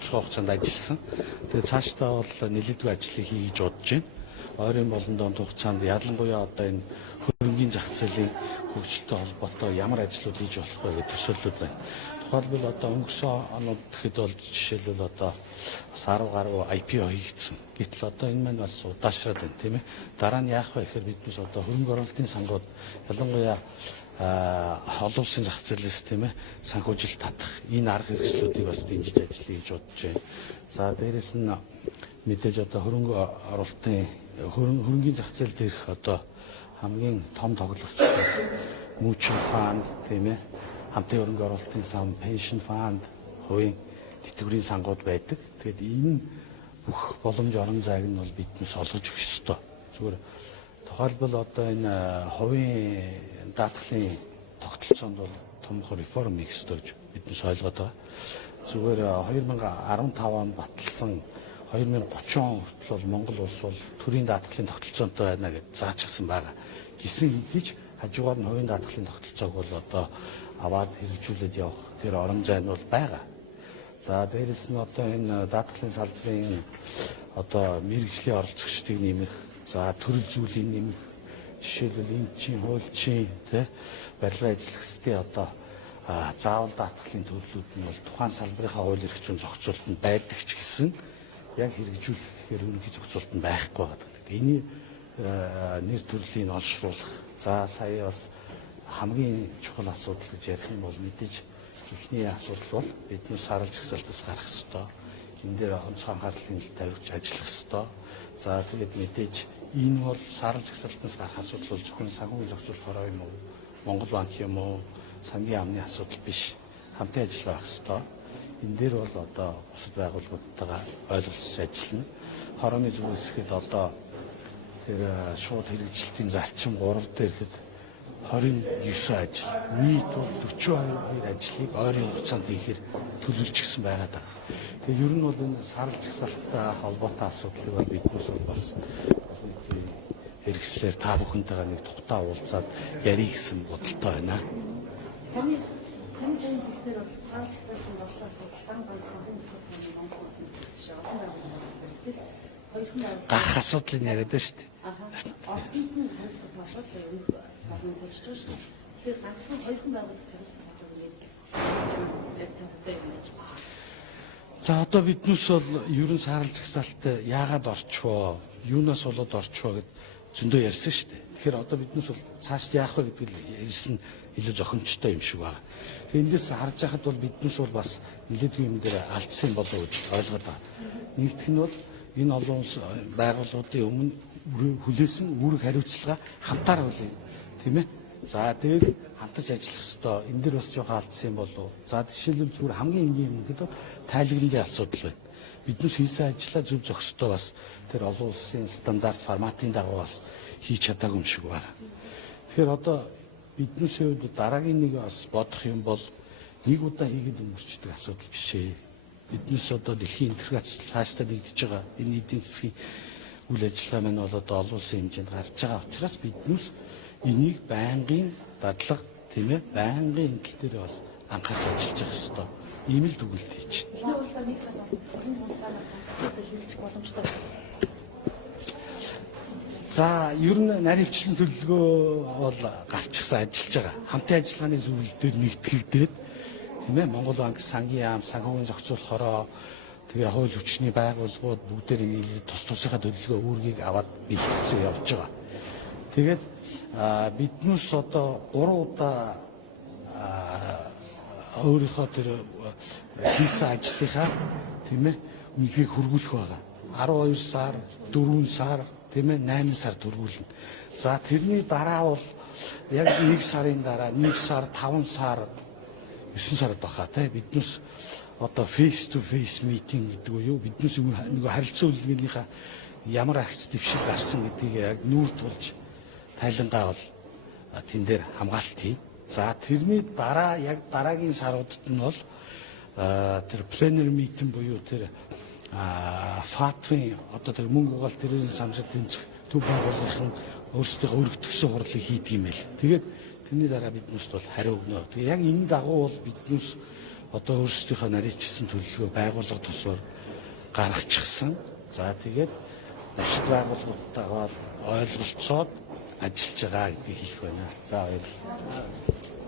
тодорхой хугацаанд ажилласан. Тэгээд цаашдаа бол нэлээдгүй ажлыг хий гэж бодож байна. Ойрын болон донд хугацаанд ялангуяа одоо энэ хөрөнгөний зах зээлийн хөгжилтэй холбоотой ямар ажлууд хийж болох вэ гэдэг төсөөллүүд байна. Тухайлбал одоо өнгөрсөн онод гэхэд бол жишээлбэл одоо бас 10 гаруй IPO хийгдсэн. Гэтэл одоо энэ маань бас удаашраад байна, тийм ээ. Дараа нь яах вэ гэхээр биднээс одоо хөрөнгө оруулалтын сангууд ялангуяа олон улсын зах зээлээс тийм ээ санхүүжилт татах энэ арга хэрэгслүүдийг бас дэмжиж ажиллая гэж бодож байна. За дээрэс нь мэдээж одоо хөрөнгө оруулалтын хөрөнгөний зах зээл дээрх одоо хамгийн том тоглогчтой mutual fund тийм ээ хамтын хөрөнгө оруулалтын сан, pension fund, хувийн тэтгэврийн сангууд байдаг. Тэгээд энэ бүх боломж орон зайг нь бол биднээс олгож өгөх ёстой. Зүгээр тухайлбал одоо энэ хувийн даатгалын тогтолцоонд бол томхон реформ хийх ёстой гэж биднээс ойлгоод байгаа. Зүгээр 2015 онд баталсан 2030 он хүртэл бол Монгол улс бол төрийн даатгалын тогтолцоонтой байна гэж заажсан байгаа. Гэсэн хэдий ч хажуугаар нь хувийн даатгалын тогтолцоог бол одоо аваад хэрэгжүүлээд явах тэр орон зай нь бол байгаа. За дээрэс нь одоо энэ даатгалын салбарын одоо мэргэжлийн оролцогчдыг нэмэх, за төрөл зүйлийг нэмэх, жишээлбэл эмчийн, хуульчийн, барилгын ажиллагчдын одоо заавал даатгалын төрлүүд нь бол тухайн салбарынхаа хууль эрх зүйн зохицуулалтанд байдаг ч гэсэн яг хэрэгжүүлэхээр ерөнхий зохицуулалтанд байхгүй байдаг. Энийг нэр төрлийг олшруулах. За сая бас хамгийн чухал асуудал гэж ярих юм бол мэдээж эхний асуудал бол бидний саралж ихсэлтээс гарах ёстой. Энэ дээр онцгой анхаарлын тавьж ажиллах ёстой. За тэгээд мэдээж энэ бол саралж ихсэлтээс гарах асуудал бол зөвхөн санхүүгийн зохицуулалт хороо юм уу? Монгол банк юм уу? Сангийн амны асуудал биш. Хамтын ажил байх ёстой. Энэ дээр бол одоо бусад байгууллагуудтайгаа ойлголцож ажиллана. Хорооны зүгээс ихэд одоо тэр шууд хэрэгжилтийн зарчим 3 дээр ихэд 29 ажил, нийт бол 42 ажлыг ойрын хугацаанд хийхээр төлөвлөж гисэн байгаад байгаа. Тэгээ ер нь бол энэ сарлж ихсэлттэй холбоотой асуудлыг бол биднээс бас хэрэгслэр та бүхэнтэйгээ нэг тухтаа уулзаад ярих гэсэн бодолтой байна. Таны сайн хэлснээр бол сарлж ихсэлтэнд орсон асуудал дан гол санхүүгийн зөвлөмж гарах асуудлыг яриад байна шүү дээ. Орсонд нь хариуцлага болоод сая өмнөх багийн хэлж байгаа шүү дээ. Тэгэхээр ганцхан хоёрхан байгууллагт хариуцлага байгаа юм. За одоо биднээс бол ерөн сарлж ихсэлттэй яагаад орчихвоо, юунаас болоод орчихвоо гэд зөндөө ярьсан шүү дээ. Тэгэхээр одоо биднээс бол цаашд яах вэ гэдгийг ярьсан илүү зохимжтой юм шиг байна. Тэгээ эндээс харж байхад бол биднээс бол бас нэлээдгүй юм дээр алдсан болов уу гэж ойлгоод байна. Нэгдүгээр нь бол энэ олон улс байгууллагуудын өмнө хүлээсэн үүрэг хариуцлага хамтаар үлээ, тийм ээ. За дээр хамтарч ажиллах ёстой. Энэ дэр бас жоохон алдсан болов. За жишээлбэл зүгээр хамгийн энгийн юм гэдэг тайлаглалын асуудал байна. Биднээс хийсэн ажлаа зөв зохистой бас тэр олон улсын стандарт форматын дагуу бас хийж чадаагүй юм шиг байна. Тэгэхээр одоо биднээс хувьд дараагийн нэг бас бодох юм бол нэг удаа хийгээд өнгөрчдөг асуудал биш ээ. Биднээс одоо дэлхийн интеграц хааштай нэгдэж байгаа энэ эдийн засгийн үйл ажиллагаа маань бол одоо олон улсын хэмжээнд гарч байгаа учраас биднээс энийг байнгын дадлага тийм ээ байнгын энгэл дээр бас анхаарч ажиллаж явах ёстой. Ийм л дүгнэлт хийж байна. Энэ уралдаан нэг сар болсон уралдаанаар хэлцэх боломжтой. За ер нь наривчлан төлөвлөгөө бол гарчихсан ажиллаж байгаа. Хамтын ажиллагааны зөвлөл дээр нэгтгэгдээд тийм ээ Монгол банк, сангийн яам, санхүүгийн зохицуулах хороо тэгээ хууль хүчний байгууллагууд бүгдээр нийлээд тус тусынхаа төлөвлөгөө үүргийг аваад бэлтгэсэн явж байгаа. Тэгээд биднээс одоо 3 удаа өөрийнхөө тэр хийсэн ажлынхаа тийм ээ үнэлгээг хөргүүлэх байгаа. 12 сар, 4 сар, тийм ээ 8 сар хөргүүлнэ. За тэрний дараа бол яг 1 сарын дараа 1 сар, 5 сар, 9 сар баха тийм биднээс одоо face to face meeting гэдэг үү юу биднээс нэг харилцаа үлгээнийхээ ямар агц дэвшил гарсан гэдгийг яг нүүр тулж тайлангаа бол тэн дээр хамгаалт хий. За тэрний дараа яг дараагийн саруудад нь бол тэр plenary meeting буюу тэр фатвын одоо тэр мөнгө угаалт тэрийн самшил тэмцэх төв байгууллагын өөрсдийнхөө өргөдгсөн хурлыг хийдэг юм байл. Тэгээд тэрний дараа биднээс бол хариу өгнө. Тэгээ яг энэ дагуу бол биднээс одоо өөрсдийнхөө нарийчилсан төлөвлөгөө байгууллага тусвар гаргачихсан. За тэгээд бусад байгууллагуудтайгаа ойлголцоод ажиллаж байгаа гэдгийг хэлэх байна. За баярлалаа.